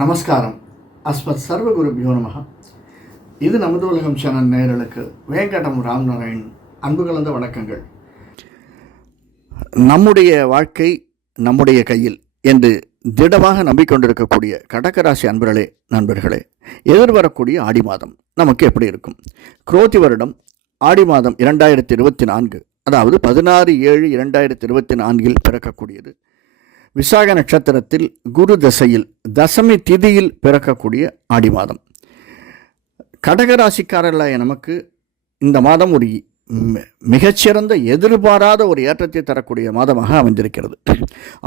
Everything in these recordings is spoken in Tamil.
நமஸ்காரம். அஸ்மத் சர்வகுருபியோ நமக இது நமது உலகம் சேனல் நேயர்களுக்கு வேங்கடம் ராம்நாராயண் அன்பு கலந்த வணக்கங்கள். நம்முடைய வாழ்க்கை நம்முடைய கையில் என்று திடமாக நம்பிக்கொண்டிருக்கக்கூடிய கடகராசி அன்பர்களே நண்பர்களே எதிர்வரக்கூடிய ஆடி மாதம் நமக்கு எப்படி இருக்கும்? குரோதி வருடம் ஆடி மாதம் இரண்டாயிரத்தி இருபத்தி நான்கு அதாவது பதினாறு ஏழு இரண்டாயிரத்தி இருபத்தி நான்கில் பிறக்கக்கூடியது. விசாக நட்சத்திரத்தில் குரு தசையில் தசமி திதியில் பிறக்கக்கூடிய ஆடி மாதம். கடகராசிக்காரர்களாக நமக்கு இந்த மாதம் ஒரு மிகச்சிறந்த எதிர்பாராத ஒரு ஏற்றத்தை தரக்கூடிய மாதமாக அமைந்திருக்கிறது.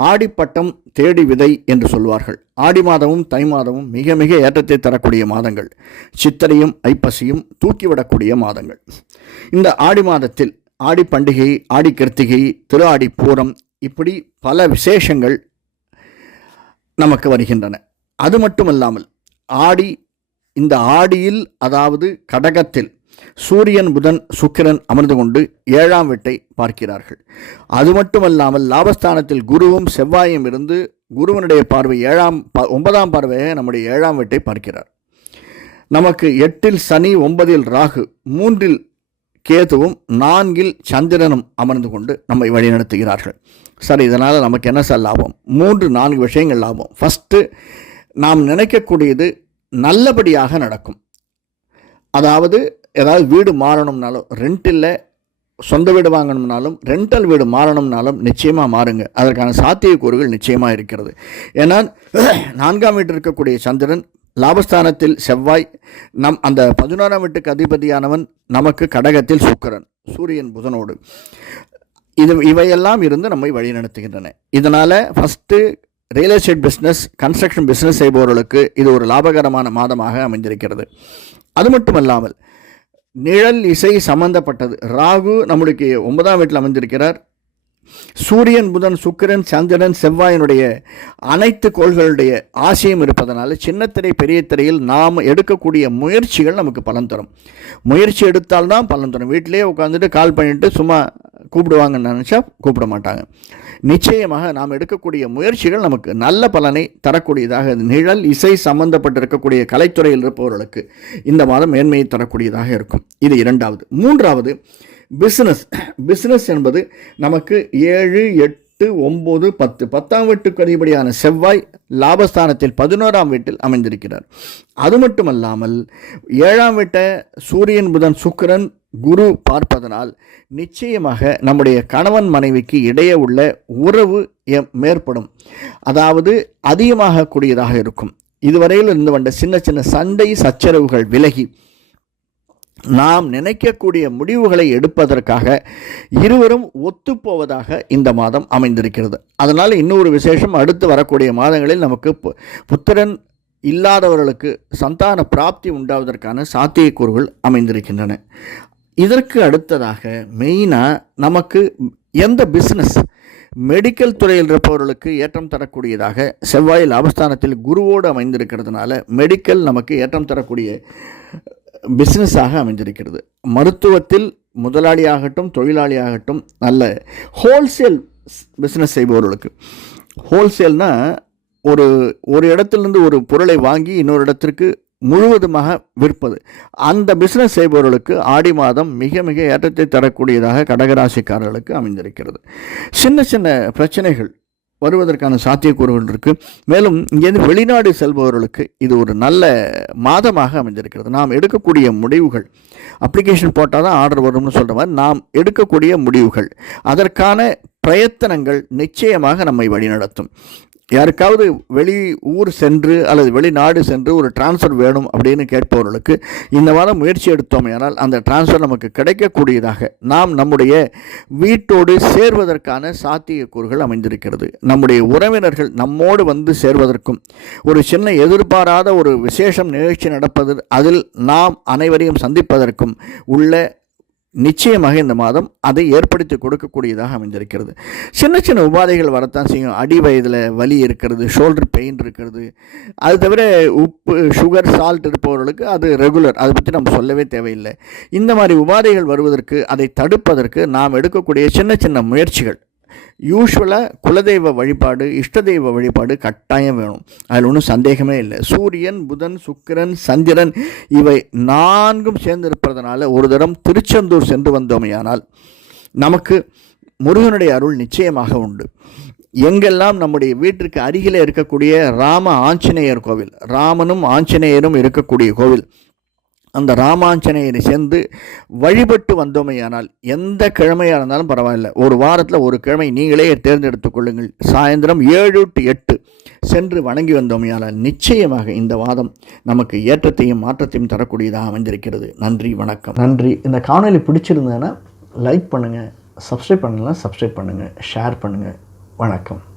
ஆடிப்பட்டம் தேடி விதை என்று சொல்வார்கள். ஆடி மாதமும் தை மாதமும் மிக மிக ஏற்றத்தை தரக்கூடிய மாதங்கள். சித்திரையும் ஐப்பசியும் தூக்கிவிடக்கூடிய மாதங்கள். இந்த ஆடி மாதத்தில் ஆடி பண்டிகை ஆடி கிருத்திகை திரு ஆடி பூரம் இப்படி பல விசேஷங்கள் நமக்கு வருகின்றன. அது மட்டுமல்லாமல் ஆடி இந்த ஆடியில் அதாவது கடகத்தில் சூரியன் புதன் சுக்கிரன் அமர்ந்து கொண்டு ஏழாம் வீட்டை பார்க்கிறார்கள். அது மட்டுமல்லாமல் லாபஸ்தானத்தில் குருவும் செவ்வாயும் இருந்து குருவனுடைய பார்வை ஏழாம் ஒன்பதாம் பார்வையை நம்முடைய ஏழாம் வீட்டை பார்க்கிறார். நமக்கு எட்டில் சனி ஒன்பதில் ராகு மூன்றில் கேதுவும் நான்கில் சந்திரனும் அமர்ந்து கொண்டு நம்மை வழிநடத்துகிறார்கள். சார் இதனால் நமக்கு என்ன சார் லாபம்? மூன்று நான்கு விஷயங்கள் லாபம். ஃபஸ்ட்டு நாம் நினைக்கக்கூடியது நல்லபடியாக நடக்கும். அதாவது ஏதாவது வீடு மாறணும்னாலும் ரெண்ட் இல்லை சொந்த வீடு வாங்கணும்னாலும் ரெண்டல் வீடு மாறணும்னாலும் நிச்சயமாக மாறுங்க. அதற்கான சாத்தியக்கூறுகள் நிச்சயமாக இருக்கிறது. ஏன்னா நான்காம் வீட்டில் இருக்கக்கூடிய சந்திரன் லாபஸ்தானத்தில் செவ்வாய் நம் அந்த பதினோராம் வீட்டுக்கு அதிபதியானவன் நமக்கு கடகத்தில் சுக்கரன் சூரியன் புதனோடு. இது இவையெல்லாம் இருந்து நம்மை வழிநடத்துகின்றன இதனால் first real estate business construction business செய்பவர்களுக்கு இது ஒரு லாபகரமான மாதமாக அமைந்திருக்கிறது. அது மட்டுமல்லாமல் நிழல் இசை சம்பந்தப்பட்டது. ராகு நம்முடைய ஒன்பதாம் வீட்டில் அமைந்திருக்கிறார். சூரியன் புதன் சுக்கிரன் சந்திரன் செவ்வாயினுடைய அனைத்து கோள்களுடைய ஆசையும் இருப்பதனால சின்னத்திரை பெரிய திரையில் நாம் எடுக்கக்கூடிய முயற்சிகள் நமக்கு பலன் தரும். முயற்சி எடுத்தால்தான் பலன் தரும். வீட்டிலேயே உட்காந்துட்டு கால் பண்ணிட்டு சும்மா கூப்பிடுவாங்கன்னு நினச்சா கூப்பிட மாட்டாங்க. நிச்சயமாக நாம் எடுக்கக்கூடிய முயற்சிகள் நமக்கு நல்ல பலனை தரக்கூடியதாக நிழல் இசை சம்பந்தப்பட்டிருக்கக்கூடிய கலைத்துறையில் இருப்பவர்களுக்கு இந்த மாதம் மேன்மையை தரக்கூடியதாக இருக்கும். இது இரண்டாவது. மூன்றாவது பிஸ்னஸ் பிஸ்னஸ் என்பது நமக்கு ஏழு எட்டு ஒம்பது பத்து பத்தாம் வீட்டுக்கு அதிபடியான செவ்வாய் லாபஸ்தானத்தில் பதினோராம் வீட்டில் அமைந்திருக்கிறார். அது மட்டுமல்லாமல் ஏழாம் வீட்டை சூரியன் புதன் சுக்கிரன் குரு பார்ப்பதனால் நிச்சயமாக நம்முடைய கணவன் மனைவிக்கு இடையே உள்ள உறவு மேற்படும். அதாவது அதிகமாக கூடியதாக இருக்கும். இதுவரையில் இருந்து வந்த சின்ன சின்ன சண்டை சச்சரவுகள் விலகி நாம் நினைக்கக்கூடிய முடிவுகளை எடுப்பதற்காக இருவரும் ஒத்துப்போவதாக இந்த மாதம் அமைந்திருக்கிறது. அதனால் இன்னொரு விசேஷம் அடுத்து வரக்கூடிய மாதங்களில் நமக்கு பு- புத்திரன் இல்லாதவர்களுக்கு சந்தான பிராப்தி உண்டாவதற்கான சாத்தியக்கூறுகள் அமைந்திருக்கின்றன. இதற்கு அடுத்ததாக மெயினாக நமக்கு எந்த பிஸ்னஸ் மெடிக்கல் துறையில் இருப்பவர்களுக்கு ஏற்றம் தரக்கூடியதாக செவ்வாய் லாபஸ்தானத்தில் குருவோடு அமைந்திருக்கிறதுனால மெடிக்கல் நமக்கு ஏற்றம் தரக்கூடிய பிஸ்னஸாக அமைந்திருக்கிறது. மருத்துவத்தில் முதலாளியாகட்டும் தொழிலாளியாகட்டும் நல்ல ஹோல்சேல் பிஸ்னஸ் செய்பவர்களுக்கு. ஹோல்சேல்னால் ஒரு ஒரு இடத்துலேருந்து ஒரு பொருளை வாங்கி இன்னொரு இடத்திற்கு முழுவதுமாக விற்பது. அந்த பிஸ்னஸ் செய்பவர்களுக்கு ஆடி மாதம் மிக மிக ஏற்றத்தை தரக்கூடியதாக கடகராசிக்காரர்களுக்கு அமைந்திருக்கிறது. சின்ன சின்ன பிரச்சனைகள் வருவதற்கான சாத்தியக்கூறுகள் இருக்குது மேலும் இங்கேருந்து வெளிநாடு செல்பவர்களுக்கு இது ஒரு நல்ல மாதமாக அமைந்திருக்கிறது. நாம் எடுக்கக்கூடிய முடிவுகள் அப்ளிகேஷன் போட்டால் தான் ஆர்டர் வரும்னு சொல்கிற மாதிரி நாம் எடுக்கக்கூடிய முடிவுகள் அதற்கான பிரயத்தனங்கள் நிச்சயமாக நம்மை வழிநடத்தும். யாருக்காவது வெளி ஊர் சென்று அல்லது வெளிநாடு சென்று ஒரு டிரான்ஸ்ஃபர் வேணும் அப்படின்னு கேட்பவர்களுக்கு இந்த வாரம் முயற்சி எடுத்தோமேயானால் அந்த டிரான்ஸ்ஃபர் நமக்கு கிடைக்கக்கூடியதாக நாம் நம்முடைய வீட்டோடு சேர்வதற்கான சாத்தியக்கூறுகள் அமைந்திருக்கிறது. நம்முடைய உறவினர்கள் நம்மோடு வந்து சேர்வதற்கும் ஒரு சின்ன எதிர்பாராத ஒரு விசேஷம் நிகழ்ச்சி நடப்பது அதில் நாம் அனைவரையும் சந்திப்பதற்கும் உள்ள நிச்சயமாக இந்த மாதம் அதை ஏற்படுத்தி கொடுக்கக்கூடியதாக அமைந்திருக்கிறது. சின்ன சின்ன உபாதைகள் வரத்தான் செய்யும். அடி வயதில் வலி இருக்கிறது ஷோல்டர் பெயின் இருக்கிறது. அது தவிர உப்பு சுகர் சால்ட் இருப்பவர்களுக்கு அது ரெகுலர் அதை பற்றி நம்ம சொல்லவே தேவையில்லை. இந்த மாதிரி உபாதைகள் வருவதற்கு அதை தடுப்பதற்கு நாம் எடுக்கக்கூடிய சின்ன சின்ன முயற்சிகள் யூஸ்வலாக குலதெய்வ வழிபாடு இஷ்ட தெய்வ வழிபாடு கட்டாயம் வேணும். அதில் ஒன்றும் சந்தேகமே இல்லை. சூரியன் புதன் சுக்கிரன் சந்திரன் இவை நான்கும் சேர்ந்திருப்பதனால ஒரு தரம் திருச்செந்தூர் சென்று வந்தோமையானால் நமக்கு முருகனுடைய அருள் நிச்சயமாக உண்டு. எங்கெல்லாம் நம்முடைய வீட்டிற்கு அருகிலே இருக்கக்கூடிய ராம ஆஞ்சநேயர் கோவில் ராமனும் ஆஞ்சநேயரும் இருக்கக்கூடிய கோவில் அந்த ராமாஞ்சநேயரை சேர்ந்து வழிபட்டு வந்தோமையானால் எந்த கிழமையாக இருந்தாலும் பரவாயில்ல. ஒரு வாரத்தில் ஒரு கிழமை நீங்களே தேர்ந்தெடுத்துக் கொள்ளுங்கள். சாயந்தரம் ஏழு டு எட்டு சென்று வணங்கி வந்தோமையானால் நிச்சயமாக இந்த வாதம் நமக்கு ஏற்றத்தையும் மாற்றத்தையும் தரக்கூடியதாக அமைந்திருக்கிறது. நன்றி வணக்கம். நன்றி. இந்த காணொலி பிடிச்சிருந்தேன்னா லைக் பண்ணுங்கள் சப்ஸ்கிரைப் பண்ணலாம் சப்ஸ்கிரைப் பண்ணுங்கள் ஷேர் பண்ணுங்கள் வணக்கம்.